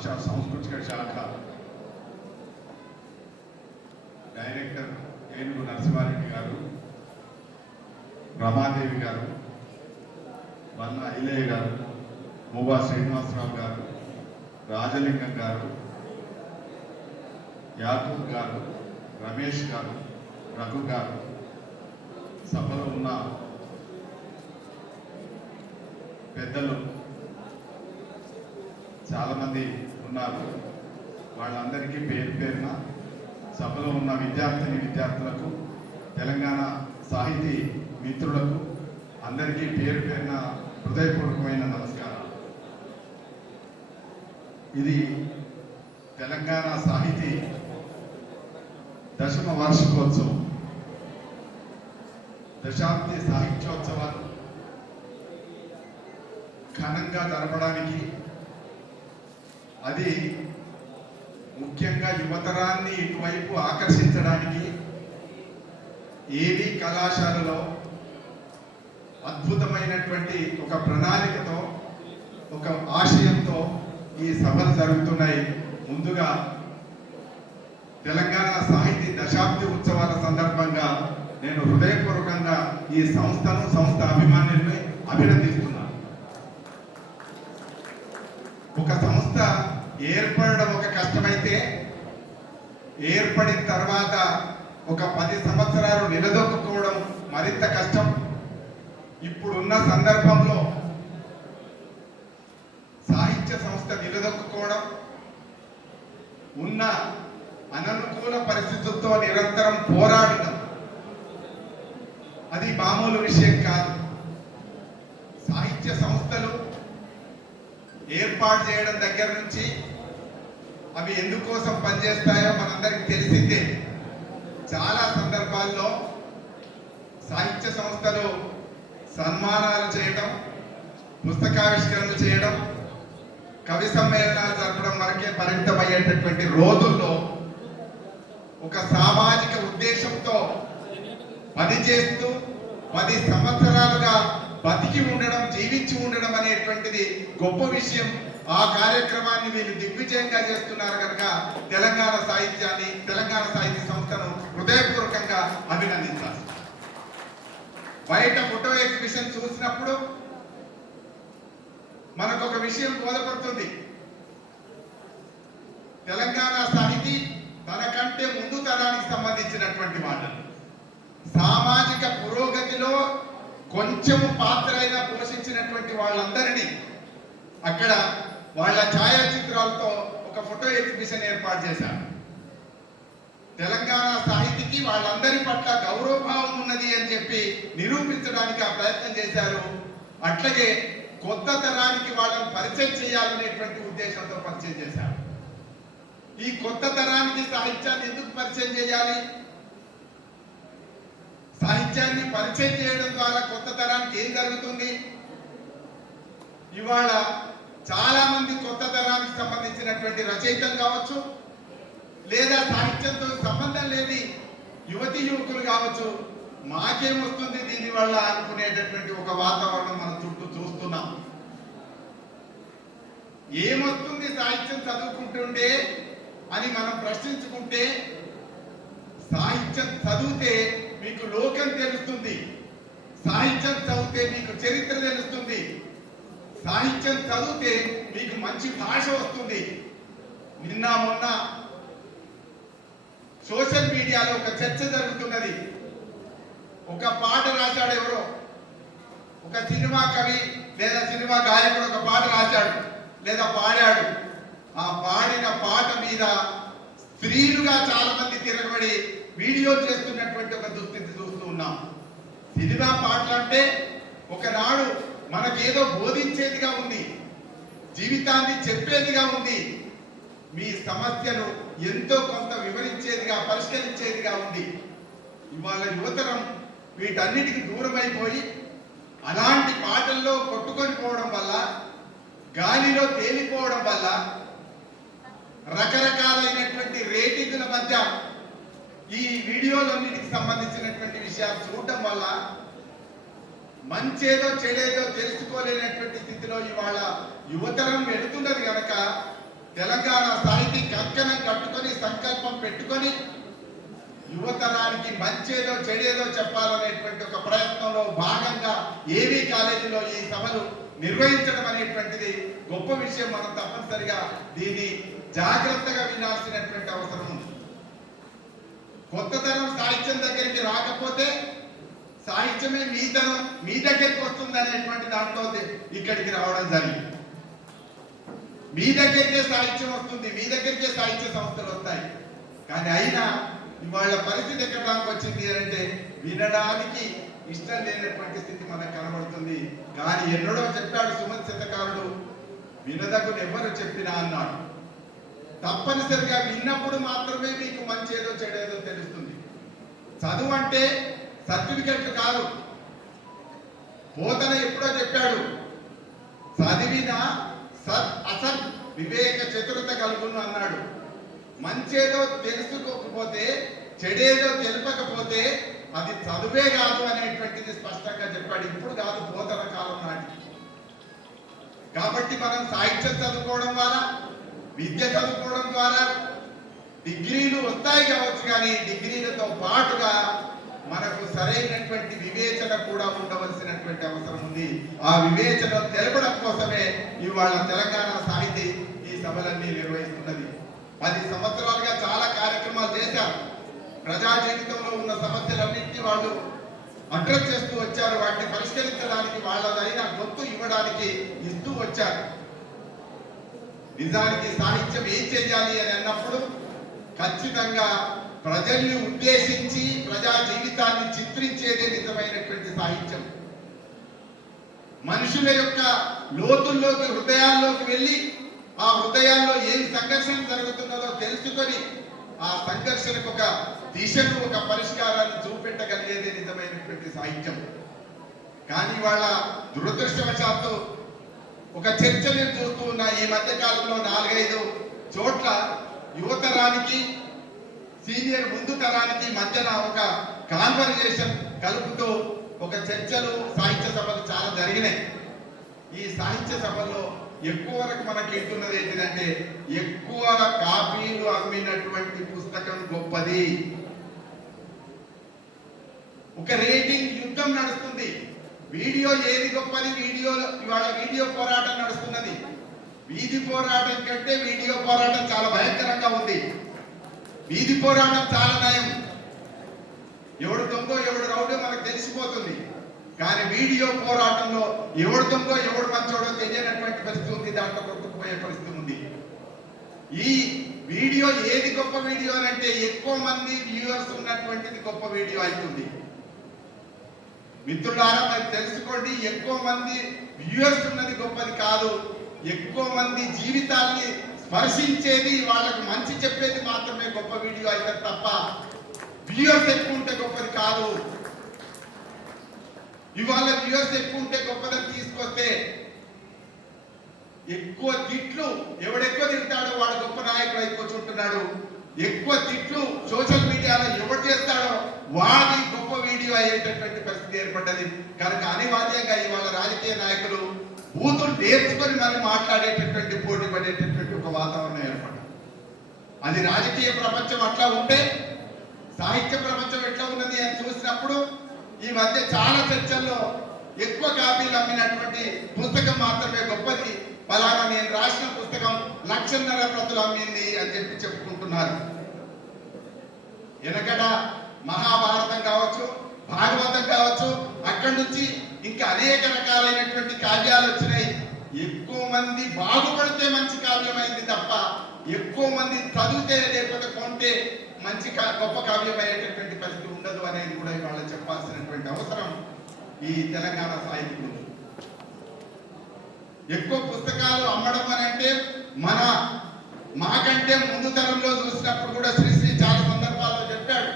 భాషా సాంస్కృతిక శాఖ డైరెక్టర్ ఏనుగు నరసింహారెడ్డి గారు, రమాదేవి గారు, వన్న ఐలయ్య గారు, మువ్వా శ్రీనివాసరావు గారు, రాజలింగం గారు, యాకూబ్ గారు, రమేష్ గారు, రఘు గారు, సభలో ఉన్న పెద్దలు చాలామంది ఉన్నారు. వాళ్ళందరికీ పేరు పేరున సభలో ఉన్న విద్యార్థులకు, తెలంగాణ సాహితీ మిత్రులకు అందరికీ పేరు పేరున హృదయపూర్వకమైన నమస్కారం. ఇది తెలంగాణ సాహితీ దశమ వార్షికోత్సవం, దశాబ్ది సాహిత్యోత్సవాలు ఘనంగా జరపడానికి, అది ముఖ్యంగా యువతరాన్ని ఇటువైపు ఆకర్షించడానికి ఏవి కళాశాలలో అద్భుతమైనటువంటి ఒక ప్రణాళికతో, ఒక ఆశయంతో ఈ సభలు జరుగుతున్నాయి. ముందుగా తెలంగాణ సాహితీ దశాబ్ది ఉత్సవాల సందర్భంగా నేను హృదయపూర్వకంగా ఈ సంస్థను, సంస్థ అభిమానుల్ని అభినందిస్తున్నాను. ఒక సంస్థ ఏర్పడడం ఒక కష్టమైతే, ఏర్పడిన తర్వాత ఒక 10 సంవత్సరాలు నిలదొక్కుకోవడం మరింత కష్టం. ఇప్పుడున్న సందర్భంలో సాహిత్య సంస్థ నిలదొక్కుకోవడం, ఉన్న అననుకూల పరిస్థితులతో నిరంతరం పోరాడడం, అది మామూలు విషయం కాదు. సాహిత్య సంస్థలు ఏర్పాటు చేయడం దగ్గర నుంచి అవి ఎందుకోసం పనిచేస్తాయో మనందరికీ తెలిసిందే. చాలా సందర్భాల్లో సాహిత్య సంస్థలు సన్మానాలు చేయడం, పుస్తకావిష్కరణలు చేయడం, కవి సమ్మేళనాలు జరపడం వరకే పరిమితమయ్యేటటువంటి రోజుల్లో ఒక సామాజిక ఉద్దేశంతో పనిచేస్తూ 10 సంవత్సరాలుగా బతికి ఉండడం, జీవించి ఉండడం అనేటువంటిది గొప్ప విషయం. ఆ కార్యక్రమాన్ని వీళ్ళు దిగ్విజయంగా చేస్తున్నారు కనుక తెలంగాణ సాహిత్యాన్ని, తెలంగాణ సాహిత్య సంస్థను హృదయపూర్వకంగా అభినందించాలి. బయట ఫోటో ఎగ్జిబిషన్ చూసినప్పుడు మనకు ఒక విషయం బోధపడుతుంది. తెలంగాణ సాహితీ తనకంటే ముందు తరానికి సంబంధించినటువంటి మాటలు, సామాజిక పురోగతిలో కొంచెం పాత్ర అయినా పోషించినటువంటి వాళ్ళందరినీ అక్కడ వాళ్ళ ఛాయాచిత్రాలతో ఒక ఫోటో ఎగ్జిబిషన్ ఏర్పాటు చేశారు. తెలంగాణ సాహితీకి వాళ్ళందరి పట్ల గౌరవభావం ఉన్నది అని చెప్పి నిరూపించడానికి ఆ ప్రయత్నం చేశారు. అట్లాగే కొత్త తరానికి వాళ్ళని పరిచయం చేయాలనేటువంటి ఉద్దేశంతో పరిచయం చేశారు. ఈ కొత్త తరానికి సాహిత్యాన్ని ఎందుకు పరిచయం చేయాలి? సాహిత్యాన్ని పరిచయం చేయడం ద్వారా కొత్త తరానికి ఏం జరుగుతుంది? ఇవాళ చాలా మంది కొత్త తరానికి సంబంధించినటువంటి రచయితలు కావచ్చు, లేదా సాహిత్యంతో సంబంధం లేని యువతి యువకులు కావచ్చు, మాకేమొస్తుంది దీనివల్ల అనుకునేటటువంటి ఒక వాతావరణం మన చుట్టూ చూస్తున్నాం. ఏమొస్తుంది సాహిత్యం చదువుకుంటుంటే అని మనం ప్రశ్నించుకుంటే, సాహిత్యం చదివితే మీకు లోకం తెలుస్తుంది, సాహిత్యం చదివితే మీకు చరిత్ర తెలుస్తుంది, సాహిత్యం చదివితే మీకు మంచి భాష వస్తుంది. నిన్న మొన్న సోషల్ మీడియాలో ఒక చర్చ జరుగుతున్నది. ఒక పాట రాశాడు ఎవరో, ఒక సినిమా కవి లేదా సినిమా గాయకుడు ఒక పాట రాశాడు లేదా పాడాడు. ఆ పాడిన పాట మీద స్త్రీలుగా చాలా మంది తిరగబడి వీడియో చేస్తున్నటువంటి ఒక దుస్థితి చూస్తూ ఉన్నాం. సినిమా పాటలు అంటే ఒకనాడు మనకేదో బోధించేదిగా ఉంది, జీవితాన్ని చెప్పేదిగా ఉంది, మీ సమస్యను ఎంతో కొంత వివరించేదిగా, పరిష్కరించేదిగా ఉంది. ఇవాళ యువతరం వీటన్నిటికి దూరమైపోయి అలాంటి పాటల్లో కొట్టుకొని పోవడం వల్ల, గాలిలో తేలిపోవడం వల్ల, రకరకాలైనటువంటి రేటింగుల మధ్య ఈ వీడియోలన్నిటికి సంబంధించినటువంటి విషయాలు చూడటం వల్ల మంచేదో చెడేదో తెలుసుకోలేనటువంటి స్థితిలో ఇవాళ యువతరం వెళుతున్నది కనుక తెలంగాణ సాహితీ కంకణం కట్టుకొని సంకల్పం పెట్టుకొని యువతరానికి మంచేదో చెడేదో చెప్పాలనేటువంటి ఒక ప్రయత్నంలో భాగంగా ఏవీ కాలేజీలో ఈ సభలు నిర్వహించడం అనేటువంటిది గొప్ప విషయం. మనం తప్పనిసరిగా దీన్ని జాగ్రత్తగా వినాల్సినటువంటి అవసరం ఉంది. కొత్త తరం సాహిత్యం దగ్గరికి రాకపోతే సాహిత్యమే మీ దగ్గరికి వస్తుంది అనేటువంటి దాంట్లో ఇక్కడికి రావడం జరిగింది. మీ దగ్గరికే సాహిత్యం వస్తుంది, మీ దగ్గరికే సాహిత్య సంస్థలు వస్తాయి. కానీ అయినా ఇవాళ పరిస్థితి ఎక్కడ దానికి వచ్చింది అంటే వినడానికి ఇష్టం లేనటువంటి స్థితి మనకు కనబడుతుంది. కానీ ఎన్నడో చెప్పాడు సుమతి శతకారుడు, వినదకు ఎవరు చెప్పినా అన్నాడు. తప్పనిసరిగా విన్నప్పుడు మాత్రమే మీకు మంచి ఏదో చెడేదో తెలుస్తుంది. చదువు అంటే సర్టిఫికెట్లు కాదు. పోతన ఎప్పుడో చెప్పాడు, చదివిన సత్ అసత్ వివేక చతురత కలుగును అన్నాడు. మంచేదో తెలుసుకోకపోతే చెడేదో తెలుపకపోతే అది చదువే కాదు అనేటువంటిది స్పష్టంగా చెప్పాడు. ఇప్పుడు కాదు, పోతన కాలం నాటి. కాబట్టి మనం సాహిత్యం చదువుకోవడం ద్వారా, విద్య చదువుకోవడం ద్వారా డిగ్రీలు వస్తాయి కావచ్చు, కానీ డిగ్రీలతో పాటుగా మనకు సరైనటువంటి వివేచన కూడా ఉండవలసినటువంటి అవసరం ఉంది. ఆ వివేచన తెలపడం కోసమే ఇవాళ తెలంగాణ సాహితీ ఈ సభలన్నీ నిర్వహిస్తున్నది. 10 సంవత్సరాలుగా చాలా కార్యక్రమాలు చేశారు. ప్రజా జీవితంలో ఉన్న సమస్యలన్నింటినీ వాళ్ళు అడ్రస్ చేస్తూ వచ్చారు. వాటిని పరిష్కరించడానికి వాళ్ళదైన గొంతు ఇవ్వడానికి ఇస్తూ వచ్చారు. నిజానికి సాహిత్యం ఏం చేయాలి అని అన్నప్పుడు ఖచ్చితంగా ప్రజల్ని ఉద్దేశించి ప్రజా జీవితాన్ని చిత్రించేదే నిజమైనటువంటి సాహిత్యం. మనుషుల యొక్క లోతుల్లోకి, హృదయాల్లోకి వెళ్ళి ఆ హృదయాల్లో ఏం సంఘర్షణ జరుగుతున్నదో తెలుసుకొని ఆ సంఘర్షణకు ఒక దిశను, ఒక పరిష్కారాన్ని చూపెట్టగలిగేదే నిజమైనటువంటి సాహిత్యం. కానీ వాళ్ళ దురదృష్టవశాత్తు ఒక చర్చ నేను చూస్తూ ఉన్నా. ఈ మధ్య కాలంలో 4-5 చోట్ల యువతరానికి, సీనియర్ ముందు తరానికి మధ్యన ఒక కాన్వర్జేషన్ కలుపుతూ ఒక చర్చలు, సాహిత్య సభలు చాలా జరిగినాయి. ఈ సాహిత్య సభల్లో ఎక్కువ వరకు మనకి ఇంటున్నది ఏంటిదంటే, ఎక్కువ కాపీలు అమ్మినటువంటి పుస్తకం గొప్పది. ఒక రేటింగ్ యుద్ధం నడుస్తుంది. వీడియో ఏది గొప్పది? ఇవాళ వీడియో పోరాటం నడుస్తున్నది. వీధి పోరాటం కంటే వీడియో పోరాటం చాలా భయంకరంగా ఉంది. వీధి పోరాటం చాలా నయం. ఎవడు దొంగో ఎవడు రౌడో మనకు తెలిసిపోతుంది. కానీ వీడియో పోరాటంలో ఎవడు దొంగో ఎవడు మంచోడో తెలియనటువంటి పరిస్థితి ఉంది. దాంట్లో కొట్టుకుపోయే పరిస్థితి ఉంది. ఈ వీడియో ఏది గొప్ప వీడియో అంటే ఎక్కువ మంది వ్యూవర్స్ ఉన్నటువంటిది గొప్ప వీడియో అవుతుంది. మిత్రులారా, మరి తెలుసుకోండి, ఎక్కువ మంది వ్యూవర్స్ ఉన్నది గొప్పది కాదు. ఎక్కువ మంది జీవితాన్ని స్పర్శించేది, వాళ్ళకు మంచి చెప్పేది మాత్రమే గొప్ప వీడియో అయితే తప్ప వ్యూవర్స్ ఎక్కువ ఉంటే గొప్పది కాదు. ఇవాళ వ్యూవర్స్ ఎక్కువ ఉంటే గొప్పదని తీసుకొస్తే ఎక్కువ తిట్లు, ఎవడెక్కువ తింటాడో వాడు గొప్ప నాయకుడు అయిపోతుంటున్నాడు. ఎక్కువ తిట్లు సోషల్ మీడియాలో ఎవడు చేస్తాడో వాడి గొప్ప వీడియో అయ్యేటటువంటి పరిస్థితి ఏర్పడ్డది. కనుక అనివార్యంగా ఇవాళ రాజకీయ నాయకులు బూతులు నేర్చుకొని మరి మాట్లాడేటటువంటి, పోటీ పడేటటువంటి ఒక వాతావరణం ఏర్పడ్డది. అది రాజకీయ ప్రపంచం అట్లా ఉంటే సాహిత్య ప్రపంచం ఎట్లా ఉన్నది అని చూసినప్పుడు ఈ మధ్య చాలా చర్చల్లో ఎక్కువ కాపీలు అమ్మినటువంటి పుస్తకం మాత్రమే గొప్పది, ఫలానా నేను రాసిన పుస్తకం 1,50,000 ప్రతులు అమ్మింది అని చెప్పుకుంటున్నారు. వెనకట మహాభారతం కావచ్చు, భాగవతం కావచ్చు, అక్కడి నుంచి ఇంకా అనేక రకాలైనటువంటి కావ్యాలు వచ్చినాయి. ఎక్కువ మంది బాగుపడితే మంచి కావ్యమైంది తప్ప ఎక్కువ మంది చదివితే లేకపోతే కొంటే మంచి గొప్ప కావ్యమయ్యేటటువంటి పరిస్థితి ఉండదు అనేది కూడా ఇవాళ చెప్పాల్సినటువంటి అవసరం ఈ తెలంగాణ సాహిత్యంలో. ఎక్కువ పుస్తకాలు అమ్మడం అని అంటే మాకంటే ముందు తరంలో చూసినప్పుడు కూడా శ్రీశ్రీ చాలా సందర్భాల్లో చెప్పాడు,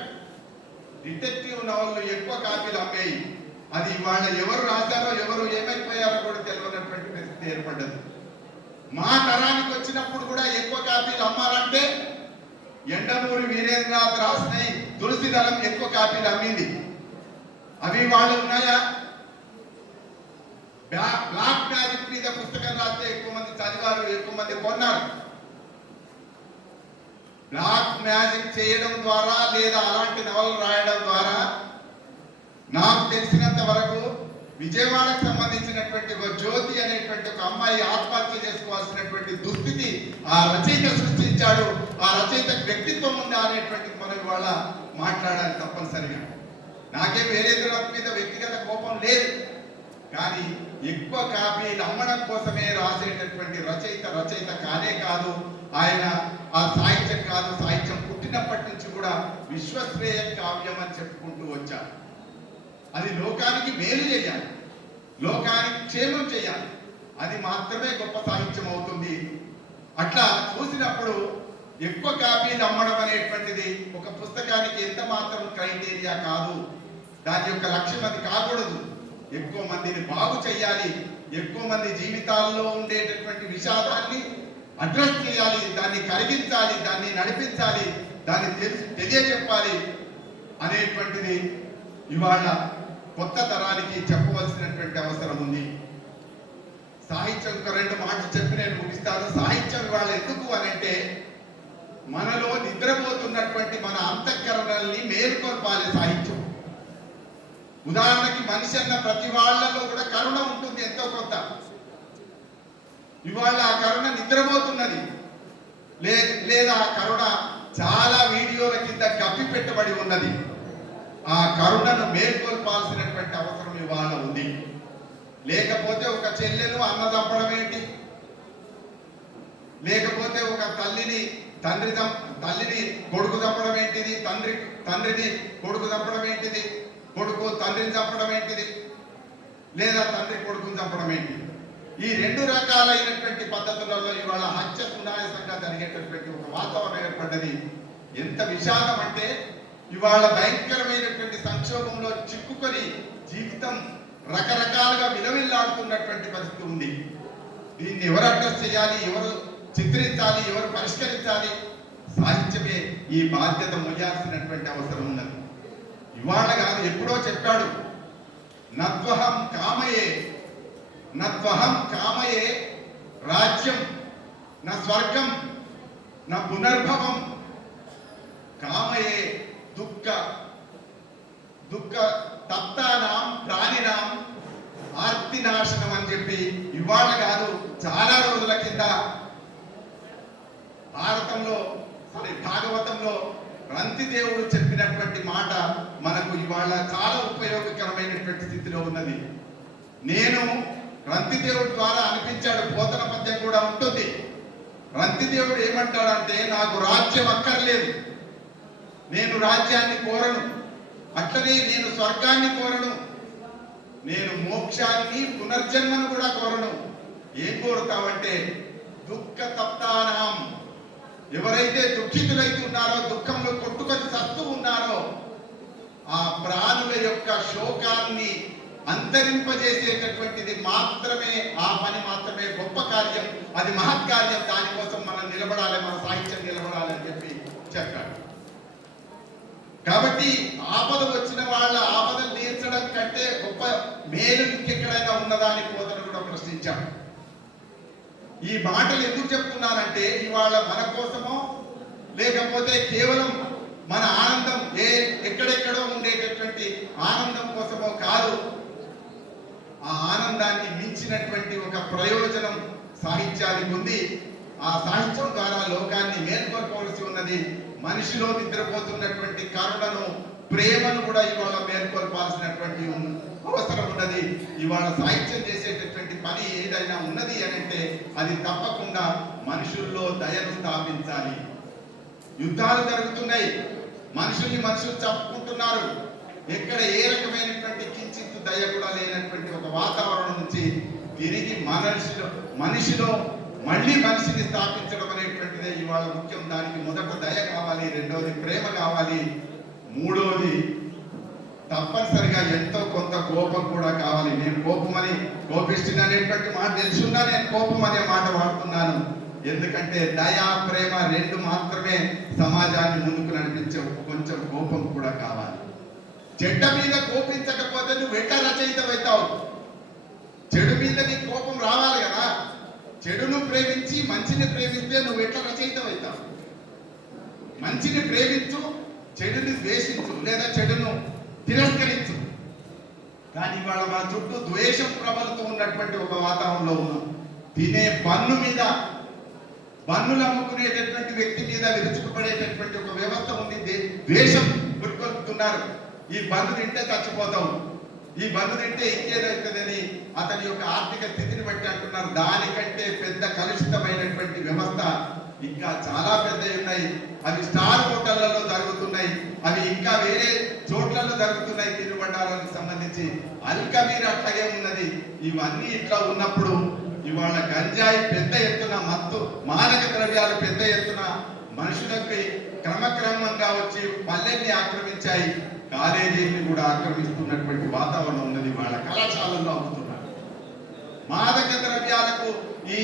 డిటెక్టివ్ నవళ్ళు ఎక్కువ కాపీలు అమ్మేయి. అది ఇవాళ ఎవరు రాశారో ఎవరు ఏమైపోయారో కూడా తెలియనటువంటి పరిస్థితి ఏర్పడ్డది. మా తరానికి వచ్చినప్పుడు కూడా ఎక్కువ కాపీలు అమ్మాలంటే ఎండమూరి వీరేంద్రనాథ్ రాసినై తులసిదళం ఎక్కువ కాపీలు అమ్మింది. అవి వాళ్ళు ఉన్నాయా? బ్లాక్ మ్యాజిక్ మీద పుస్తకం రాస్తే ఎక్కువ మంది చదివారు, ఎక్కువ మంది కొన్నారు. బ్లాక్ మ్యాజిక్ చేయడం ద్వారా లేదా అలాంటి నవలు రాయడం ద్వారా నాకు తెలిసినంత వరకు విజయవాడకు సంబంధించినటువంటి ఒక జ్యోతి అనేటువంటి ఒక అమ్మాయి ఆత్మహత్య చేసుకోవాల్సినటువంటి దుస్థితి ఆ రచయిత సృష్టించాడు. ఆ రచయిత వ్యక్తిత్వం ఉందా అనేటువంటిది మనం ఇవాళ మాట్లాడాలి తప్పనిసరిగా. నాకే వేరేంద్ర మీద వ్యక్తిగత కోపం లేదు, కానీ ఎక్కువ కాపీలు అమ్మడం కోసమే రాసేటటువంటి రచయిత కానే కాదు. ఆయన ఆ సాహిత్యం కాదు, సాహిత్యం పుట్టినప్పటి నుంచి కూడా విశ్వశ్రేయ కావ్యం అని చెప్పుకుంటూ వచ్చారు. అది లోకానికి మేలు చేయాలి, లోకానికి క్షేమం చేయాలి, అది మాత్రమే గొప్ప సాహిత్యం అవుతుంది. అట్లా చూసినప్పుడు ఎక్కువ కాపీలు అమ్మడం అనేటువంటిది ఒక పుస్తకానికి ఎంత మాత్రం క్రైటీరియా కాదు. దాని యొక్క లక్ష్యం అది కాకూడదు. ఎక్కువ మందిని బాగు చేయాలి, ఎక్కువ మంది జీవితాల్లో ఉండేటటువంటి విషాదాన్ని అడ్రస్ చేయాలి, దాన్ని కరిగించాలి, దాన్ని నడిపించాలి, దాన్ని తెలియజెప్పాలి అనేటువంటిది ఇవాళ కొత్త తరానికి చెప్పవలసినటువంటి అవసరం ఉంది. సాహిత్యం ఒక రెండు మాటలు చెప్పి నేను ముగిస్తాను. సాహిత్యం ఇవాళ ఎందుకు అనంటే మనలో నిద్రపోతున్నటువంటి మన అంతఃకరణల్ని మేల్కొల్పాలి సాహిత్యం. ఉదాహరణకి మనిషి అన్న ప్రతి వాళ్ళలో కూడా కరుణ ఉంటుంది ఎంతో కొంత. ఇవాళ ఆ కరుణ నిద్రపోతున్నది, లేదా ఆ కరుణ చాలా వీడియోల కింద కప్పి పెట్టబడి ఉన్నది. ఆ కరుణను మేల్కొల్పాల్సినటువంటి అవసరం ఇవాళ ఉంది. లేకపోతే ఒక చెల్లెలు అన్న చంపడం ఏంటి, లేకపోతే ఒక తల్లిని కొడుకు చంపడం ఏంటిది, తండ్రిని కొడుకు చంపడం ఏంటిది, కొడుకు తండ్రిని చంపడం ఏంటిది, లేదా తండ్రి కొడుకుని చంపడం ఏంటి. ఈ రెండు రకాలైనటువంటి పద్ధతులలో ఇవాళ హత్య సునాయాసంగా జరిగేటటువంటి ఒక వాతావరణం ఏర్పడ్డది. ఎంత విషాదం అంటే ఇవాళ భయంకరమైనటువంటి సంక్షోభంలో చిక్కుకొని జీవితం రకరకాలుగా విలవిల్లాడుతున్నటువంటి పరిస్థితి ఉంది. దీన్ని ఎవరు అడ్రస్ చేయాలి, ఎవరు చిత్రించాలి, ఎవరు పరిష్కరించాలి? సాహిత్యమే ఈ బాధ్యత మొయ్యాల్సినటువంటి అవసరం ఉన్నది. ఇవాళ కాదు, ఎప్పుడో చెప్పాడు, నత్వహం కామయే రాజ్యం నా స్వర్గం నా పునర్భవం కామయే దుఃఖ తప్తానాం ప్రాణినాం ఆర్తినాశనం అని చెప్పి ఇవాళ కాదు చాలా రోజుల కింద భాగవతంలో రంతిదేవుడు చెప్పినటువంటి మాట మనకు ఇవాళ చాలా ఉపయోగకరమైనటువంటి స్థితిలో ఉన్నది. నేను రంతిదేవుడి ద్వారా అనిపించాడు, పోతన పద్యం కూడా ఉంటుంది. రంతిదేవుడు ఏమంటాడంటే, నాకు రాజ్యం అక్కర్లేదు, నేను రాజ్యాన్ని కోరను, అట్లనే నేను స్వర్గాన్ని కోరను, నేను మోక్షాన్ని పునర్జన్మను కూడా కోరను. ఏం కోరుతావంటే దుఃఖ తప్తానాం, ఎవరైతే దుఃఖితులైతున్నారో, దుఃఖంలో కొట్టుకొని చస్తూ ఉన్నారో ఆ ప్రాణుల యొక్క శోకాన్ని అంతరింపజేసేటటువంటిది మాత్రమే, ఆ పని మాత్రమే గొప్ప కార్యం, అది మహత్కార్యం. దానికోసం మనం నిలబడాలి, మన సాహిత్యం నిలబడాలి అని చెప్పి చెప్పాడు. కాబట్టి ఆపద వచ్చిన వాళ్ళ ఆపదలు తీర్చడం కంటే గొప్ప మేలు ఇంకెక్కడైనా ఉన్నదా అని పోతను కూడా ప్రశ్నించాడు. ఈ మాటలు ఎందుకు చెప్తున్నానంటే ఇవాళ మన కోసమో లేకపోతే కేవలం మన ఆనందం ఎక్కడెక్కడో ఉండేటటువంటి ఆనందం కోసమో కాదు. ఆ ఆనందాన్ని మించినటువంటి ఒక ప్రయోజనం సాహిత్యానికి ఉంది. ఆ సాహిత్యం ద్వారా లోకాన్ని మేల్కొల్పవలసి ఉన్నది. మనిషిలో నిద్రపోతున్నటువంటి కరుణను, ప్రేమను కూడా ఇవాళ మేల్కొల్పాల్సినటువంటి అవసరం ఉన్నది. ఇవాళ సాహిత్యం చేసేటటువంటి పని ఏదైనా ఉన్నది అని అంటే అది తప్పకుండా మనుషుల్లో దయను స్థాపించాలి. యుద్ధాలు జరుగుతున్నాయి, మనుషులు చంపుకుంటున్నారు. ఎక్కడ ఏ రకమైనటువంటి కించిత్తు దయ కూడా లేనటువంటి ఒక వాతావరణం నుంచి తిరిగి మనిషిలో మళ్ళీ మనిషిని స్థాపించడం అనేటువంటిదే ఇవాళ ముఖ్యం. దానికి మొదట దయ కావాలి, రెండోది ప్రేమ కావాలి, మూడోది తప్పనిసరిగా ఎంతో కొంత కోపం కూడా కావాలి. నేను కోపిష్టిని అనేటువంటి మాట తెలుసున్నా నేను కోపం అనే మాట వాడుతున్నాను. ఎందుకంటే దయా ప్రేమ రెండు మాత్రమే సమాజాన్ని ముందుకు నడిపించే కొంచెం కోపం కూడా కావాలి. చెడ్డ మీద కోపించకపోతే నువ్వు ఎట్లా రచయితమవుతావు? చెడు మీద నీ కోపం రావాలి కదా. చెడును ప్రేమించి మంచిని ప్రేమిస్తే నువ్వు ఎట్లా రచయితమవుతావు? మంచిని ప్రేమించు, చెడుని ద్వేషించు లేదా చెడును తిరస్కరించు. కానీ ఇవాళ మన చుట్టూ ద్వేషం ప్రబలుతూ ఉన్నటువంటి ఒక వాతావరణంలో ఉన్నాం. తినే పన్ను మీద, పన్నులు అమ్ముకునేటటువంటి వ్యక్తి మీద విరుచుకుపడేటటువంటి ఒక వ్యవస్థ ఉంది. ద్వేషం పురుకొల్పుతున్నారు. ఈ బంధు తింటే చచ్చిపోతాం, ఈ బంధు తింటే ఇంకేదవుతుందని అతని యొక్క ఆర్థిక స్థితిని బట్టి అంటున్నారు. దానికంటే పెద్ద కలుషితమైనటువంటి వ్యవస్థ ఇంకా చాలా పెద్దవి ఉన్నాయి. అవి స్టార్ హోటళ్లలో జరుగుతున్నాయి, అవి ఇంకా వేరే చోట్లలో జరుగుతున్నాయి. తినుబండారానికి సంబంధించి అల్కమీర అట్లాగే ఉన్నది. ఇవన్నీ ఇట్లా ఉన్నప్పుడు ఇవాళ గంజాయి పెద్ద ఎత్తున, మత్తు మాదక ద్రవ్యాలు పెద్ద ఎత్తున మనుషులకు క్రమక్రమంగా వచ్చి పల్లెల్ని ఆక్రమించాయి, కాలేజీని కూడా ఆక్రమిస్తున్నటువంటి వాతావరణం ఉన్నది. వాళ్ళ కళాశాలల్లో అమ్ముతున్నారు. మాదక ద్రవ్యాలకు ఈ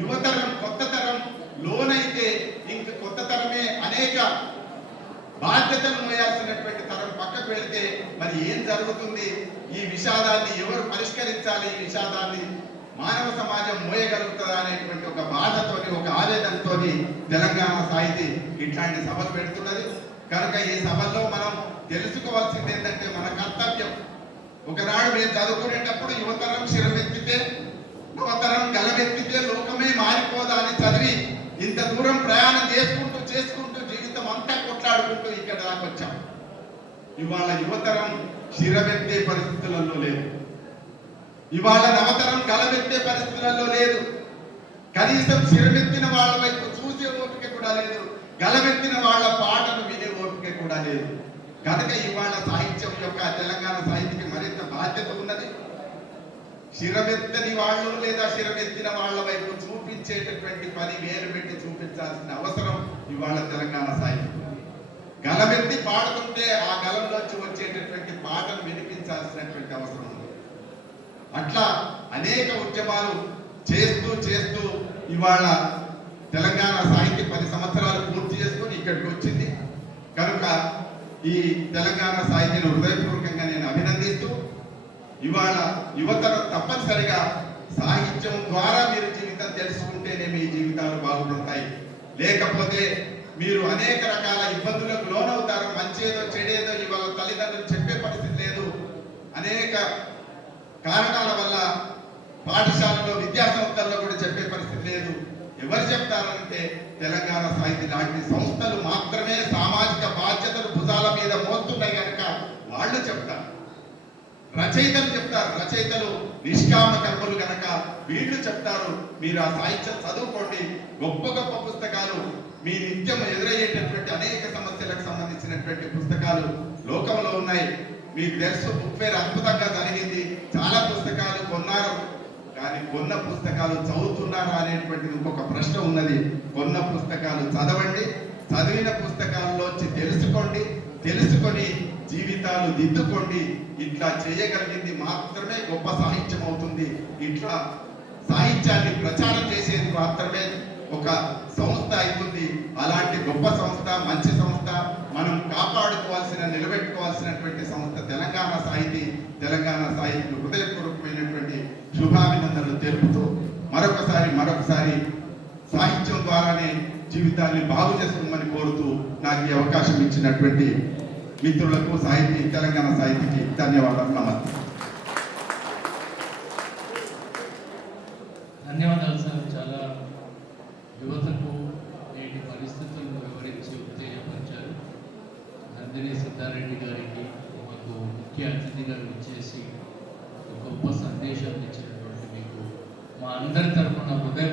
యువతరం, కొత్త తరం లోనైతే ఇంక కొత్త తరమే అనేక బాధ్యతలు మోయాల్సినటువంటి తరం పక్కకు వెళితే మరి ఏం జరుగుతుంది? ఈ విషాదాన్ని ఎవరు పరిష్కరించాలి? ఈ విషాదాన్ని మానవ సమాజం మోయగలుగుతుందా అనేటువంటి ఒక బాధతోని, ఒక ఆవేదనతో తెలంగాణ సాహితీ ఇట్లాంటి సభలు పెడుతున్నది. కనుక ఈ సభల్లో మనం తెలుసుకోవాల్సింది ఏంటంటే మన కర్తవ్యం. ఒకనాడు మేము చదువుకునేటప్పుడు యువతరం శిరమెత్తితే, నవతరం గలమెత్తితే లోకమే మారిపోదా అని చదివి ఇంత దూరం ప్రయాణం చేసుకుంటూ జీవితం అంతా కొట్లాడుకుంటూ ఇక్కడ దాకా వచ్చాం. ఇవాళ యువతరం శిరమెత్తే పరిస్థితులలో లేదు, ఇవాళ నవతరం గలమెత్తే పరిస్థితులలో లేదు. కనీసం శిరమెత్తిన వాళ్ళ వైపు చూసే ఓపిక కూడా లేదు, గలమెత్తిన వాళ్ళ పాటను వినే ఓపిక కూడా లేదు. కనుక ఇవాళ సాహిత్యం యొక్క తెలంగాణ సాహిత్యకి మరింత బాధ్యత ఉన్నది. శిరమెత్తని వాళ్ళు లేదా శిరమెత్తిన వాళ్ళ వైపు చూపించేటటువంటి పని వేరు పెట్టి చూపించాల్సిన అవసరం ఇవాళ తెలంగాణ సాహిత్యం. గలమెత్తి పాడుతుంటే ఆ గలంలోంచి వచ్చేటటువంటి పాటను వినిపించాల్సినటువంటి అవసరం ఉంది. అట్లా అనేక ఉద్యమాలు చేస్తూ ఇవాళ తెలంగాణ సాహిత్యం 10 సంవత్సరాలు పూర్తి చేసుకొని ఇక్కడికి వచ్చింది. కనుక ఈ తెలంగాణ సాహిత్యాన్ని హృదయపూర్వకంగా నేను అభినందిస్తూ, ఇవాళ యువతరం తప్పనిసరిగా సాహిత్యం ద్వారా మీరు జీవితం తెలుసుకుంటేనే మీ జీవితాలు బాగుపడతాయి. లేకపోతే మీరు అనేక రకాల ఇబ్బందులకు లోనవుతారు. మంచేదో చెడేదో ఇవాళ తల్లిదండ్రులు చెప్పే పరిస్థితి లేదు. అనేక కారణాల వల్ల పాఠశాలలో, విద్యా సంస్థల్లో కూడా చెప్పే పరిస్థితి లేదు. ఎవరు చెప్తారంటే తెలంగాణ సాహిత్య లాంటి సంస్థలు మాత్రమే సామాజిక బాధ్యతలు భుజాల మీద మోస్తున్నాయి కనుక వాళ్ళు చెప్తారు. రచయితలు చెప్తారు, రచయితలు నిష్కామ కర్మలు కనుక వీళ్ళు చెప్తారు. మీరు ఆ సాహిత్యం చదువుకోండి, గొప్ప గొప్ప పుస్తకాలు, మీ నిత్యం ఎదురయ్యేటటువంటి అనేక సమస్యలకు సంబంధించినటువంటి పుస్తకాలు లోకంలో ఉన్నాయి. మీకు తెలుసు, బుక్ ఫేర్ అద్భుతంగా జరిగింది, చాలా పుస్తకాలు కొన్నారు. కానీ కొన్న పుస్తకాలు చదువుతున్నారా అనేటువంటిది ఇంకొక ప్రశ్న ఉన్నది. కొన్న పుస్తకాలు చదవండి, చదివిన పుస్తకాల్లోంచి తెలుసుకొని జీవితాలు దిద్దుకోండి. ఇట్లా చేయగలిగింది మాత్రమే గొప్ప సాహిత్యం అవుతుంది. ఇట్లా సాహిత్యాన్ని ప్రచారం చేసేది మాత్రమే ఒక సంస్థ అవుతుంది. అలాంటి గొప్ప సంస్థ, మంచి సంస్థ, మనం కాపాడుకోవాల్సిన, నిలబెట్టుకోవాల్సినటువంటి సంస్థ తెలంగాణ సాహితీ. తెలంగాణ సాహితీ హృదయపూర్వకమైనటువంటి శుభాభినందనలు తెలుపుతూ మరొకసారి సాహిత్యం ద్వారానే జీవితాన్ని బాగు చేసుకోమని కోరుతూ నాకు ఈ అవకాశం ఇచ్చినటువంటి మిత్రులకు, తెలంగాణ సాహితీకి ధన్యవాదాలు. నమస్తే. ధన్యవాదాలు సార్. చాలా యువతకు నేటి పరిస్థితులను వివరించి ఉత్తేజపరిచారు. నందిని సిద్ధారెడ్డి గారికి మాకు ముఖ్య అతిథిగా వచ్చేసి గొప్ప సందేశం ఇచ్చినటువంటి మీకు మా అందరి తరఫున హృదయ